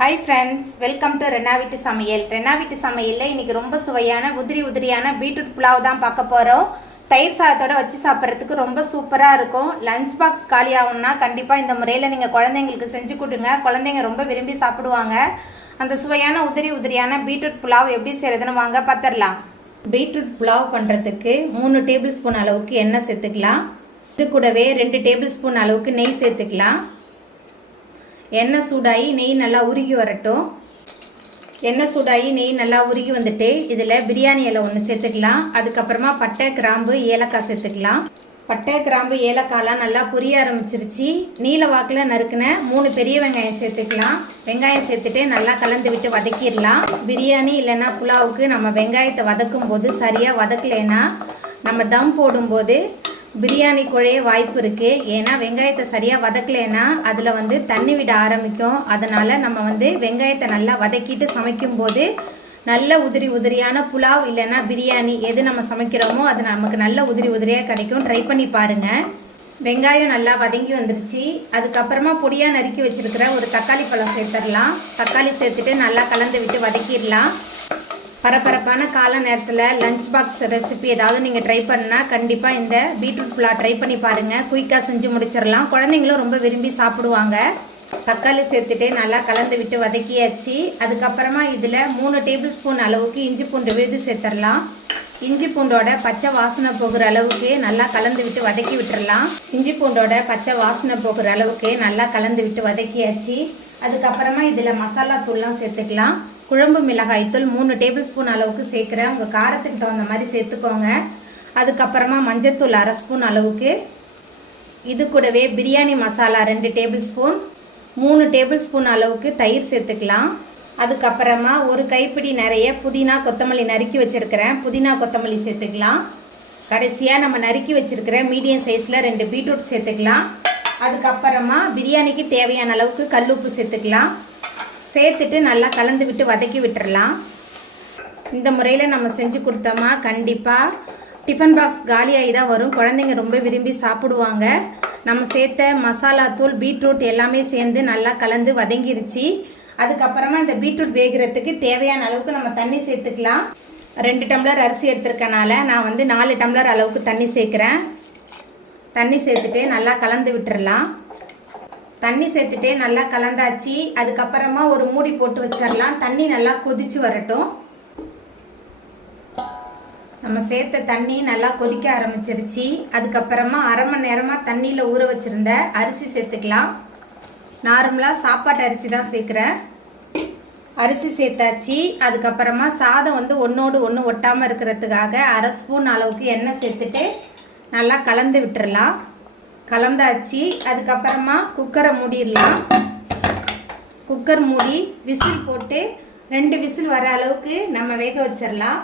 Hi friends, welcome to Renna வீட்டு சமையல். ரென்னா வீட்டு சமையலில் இன்றைக்கி ரொம்ப சுவையான உதிரியான பீட்ரூட் புலாவ் தான் பார்க்க போகிறோம். தயிர் சாதத்தோடு வச்சு சாப்பிட்றதுக்கு ரொம்ப சூப்பராக இருக்கும். லஞ்ச் பாக்ஸ் காலி ஆகும்னா கண்டிப்பாக இந்த முறையில் நீங்கள் குழந்தைங்களுக்கு செஞ்சு கொடுங்க. குழந்தைங்க ரொம்ப விரும்பி சாப்பிடுவாங்க. அந்த சுவையான உதிரியான பீட்ரூட் புலாவ் எப்படி செய்கிறதுன்னு வாங்க பார்த்துடலாம். பீட்ரூட் புலாவ் பண்ணுறதுக்கு 3 டேபிள் ஸ்பூன் அளவுக்கு எண்ணெய் சேர்த்துக்கலாம். இது கூடவே 2 டேபிள் ஸ்பூன் அளவுக்கு நெய் சேர்த்துக்கலாம். எண்ணெய் சூடாகி நெய் நல்லா உருகி வரட்டும். எண்ணெய் சூடாகி நெய் நல்லா உருகி வந்துட்டு இதில் பிரியாணி இலை ஒன்று சேர்த்துக்கலாம். அதுக்கப்புறமா பட்டை, கிராம்பு, ஏலக்காய் சேர்த்துக்கலாம். பட்டை, கிராம்பு, ஏலக்காய்லாம் நல்லா பொரிய ஆரம்பிச்சிருச்சு. நீல வாக்கில் நறுக்கின 3 பெரிய வெங்காயம் சேர்த்துக்கலாம். வெங்காயம் சேர்த்துட்டு நல்லா கலந்து விட்டு வதக்கிடலாம். பிரியாணி இல்லைன்னா புலாவுக்கு நம்ம வெங்காயத்தை வதக்கும் போது சரியாக வதக்கலைன்னா நம்ம தம் போடும்போது பிரியாணி குழைய வாய்ப்பு இருக்குது. ஏன்னா வெங்காயத்தை சரியாக வதக்கலைன்னா அதில் தண்ணி விட ஆரம்பிக்கும். அதனால் நம்ம வெங்காயத்தை நல்லா வதக்கிட்டு சமைக்கும்போது நல்ல உதிரியான புலாவ் இல்லைன்னா பிரியாணி எது நம்ம சமைக்கிறோமோ அது நமக்கு நல்ல உதிரியாக கிடைக்கும். ட்ரை பண்ணி பாருங்கள். வெங்காயம் நல்லா வதங்கி வந்துருச்சு. அதுக்கப்புறமா பொடியாக நறுக்கி வச்சுருக்கிற ஒரு தக்காளி பழம் சேர்த்துடலாம். தக்காளி சேர்த்துட்டு நல்லா கலந்து விட்டு வதக்கிடலாம். பரபரப்பான கால நேரத்தில் லஞ்ச் பாக்ஸ் ரெசிபி ஏதாவது நீங்கள் ட்ரை பண்ணால் கண்டிப்பாக இந்த பீட்ரூட் புலாவ் ட்ரை பண்ணி பாருங்கள். குயிக்காக செஞ்சு முடிச்சிடலாம். குழந்தைங்களும் ரொம்ப விரும்பி சாப்பிடுவாங்க. தக்காளி சேர்த்துட்டு நல்லா கலந்து விட்டு வதக்கியாச்சு. அதுக்கப்புறமா இதில் 3 டேபிள் ஸ்பூன் அளவுக்கு இஞ்சி பூண்டு விழுது சேர்த்துடலாம். இஞ்சி பூண்டோட பச்சை வாசனை போகிற அளவுக்கு நல்லா கலந்து விட்டு வதக்கி விட்டுடலாம். இஞ்சி பூண்டோட பச்சை வாசனை போகிற அளவுக்கு நல்லா கலந்து விட்டு வதக்கியாச்சு. அதுக்கப்புறமா இதில் மசாலா தூள்லாம் சேர்த்துக்கலாம். குழம்பு மிளகாய் தூள் 3 டேபிள் ஸ்பூன் அளவுக்கு சேர்க்குறேன். உங்கள் காரத்துக்கு தகுந்த மாதிரி சேர்த்துக்கோங்க. அதுக்கப்புறமா மஞ்சத்தூள் 1/2 ஸ்பூன் அளவுக்கு. இது கூடவே biryani masala 2 table spoon, 3 table spoon அளவுக்கு தயிர் சேர்த்துக்கலாம். அதுக்கப்புறமா ஒரு கைப்பிடி நிறைய புதினா கொத்தமல்லி நறுக்கி வச்சுருக்கிறேன். புதினா கொத்தமல்லி சேர்த்துக்கலாம். கடைசியாக நம்ம நறுக்கி வச்சுருக்கிற மீடியம் சைஸில் 2 பீட்ரூட் சேர்த்துக்கலாம். அதுக்கப்புறமா பிரியாணிக்கு தேவையான அளவுக்கு கல்லுப்பு சேர்த்துக்கலாம். சேர்த்துட்டு நல்லா கலந்து விட்டு வதக்கி விட்டுடலாம். இந்த முறையில் நம்ம செஞ்சு கொடுத்தோமா கண்டிப்பாக டிஃபன் பாக்ஸ் காலியாகி தான் வரும். குழந்தைங்க ரொம்ப விரும்பி சாப்பிடுவாங்க. நம்ம சேர்த்த மசாலா தூள், பீட்ரூட் எல்லாமே சேர்ந்து நல்லா கலந்து வதங்கிருச்சு. அதுக்கப்புறமா இந்த பீட்ரூட் வேகிறதுக்கு தேவையான அளவுக்கு நம்ம தண்ணி சேர்த்துக்கலாம். 2 டம்ளர் அரிசி எடுத்துருக்கனால நான் 4 டம்ளர் அளவுக்கு தண்ணி சேர்க்குறேன். தண்ணி சேர்த்துட்டு நல்லா கலந்து விட்டுடலாம். தண்ணி சேர்த்துட்டு நல்லா கலந்தாச்சு. அதுக்கப்புறமா ஒரு மூடி போட்டு வச்சிடலாம். தண்ணி நல்லா கொதிச்சு வரட்டும். நம்ம சேர்த்த தண்ணி நல்லா கொதிக்க ஆரம்பிச்சிருச்சு. அதுக்கப்புறமா 1/2 மணி நேரமாக தண்ணியில் ஊற வச்சுருந்த அரிசி சேர்த்துக்கலாம். நார்மலாக சாப்பாட்டு அரிசி தான் சேர்க்குறேன். அரிசி சேர்த்தாச்சு. அதுக்கப்புறமா சாதம் ஒன்றோடு ஒன்று ஒட்டாமல் இருக்கிறதுக்காக 1/2 ஸ்பூன் அளவுக்கு எண்ணெய் சேர்த்துட்டு நல்லா கலந்து விட்டுறலாம். கலந்தாச்சு. அதுக்கப்புறமா குக்கரை மூடிடலாம். குக்கர் மூடி விசில் போட்டு 2 விசில் வர அளவுக்கு நம்ம வேக வச்சிடலாம்.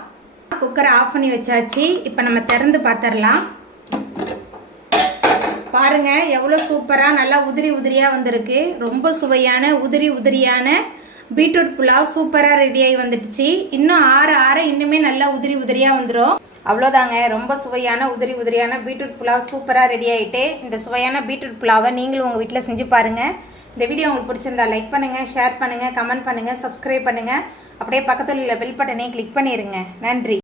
குக்கரை ஆஃப் பண்ணி வச்சாச்சு. இப்போ நம்ம திறந்து பார்த்துடலாம். பாருங்க எவ்வளோ சூப்பராக நல்லா உதிரியாக வந்திருக்கு. ரொம்ப சுவையான உதிரியான பீட்ரூட் புலாவ் சூப்பராக ரெடியாகி வந்துடுச்சு. இன்னும் ஆற இன்னுமே நல்லா உதிரியாக வந்துடும். அவ்வளோதாங்க. ரொம்ப சுவையான உதிரியான பீட்ரூட் புலாவ் சூப்பராக ரெடி ஆகிட்டு. இந்த சுவையான பீட்ரூட் புலாவை நீங்களும் உங்கள் வீட்டில் செஞ்சு பாருங்கள். இந்த வீடியோ உங்களுக்கு பிடிச்சிருந்தா லைக் பண்ணுங்கள், ஷேர் பண்ணுங்கள், கமெண்ட் பண்ணுங்கள், சப்ஸ்கிரைப் பண்ணுங்கள். அப்படியே பக்கத்தில் உள்ள பெல் பட்டனையும் கிளிக் பண்ணிடுங்க. நன்றி.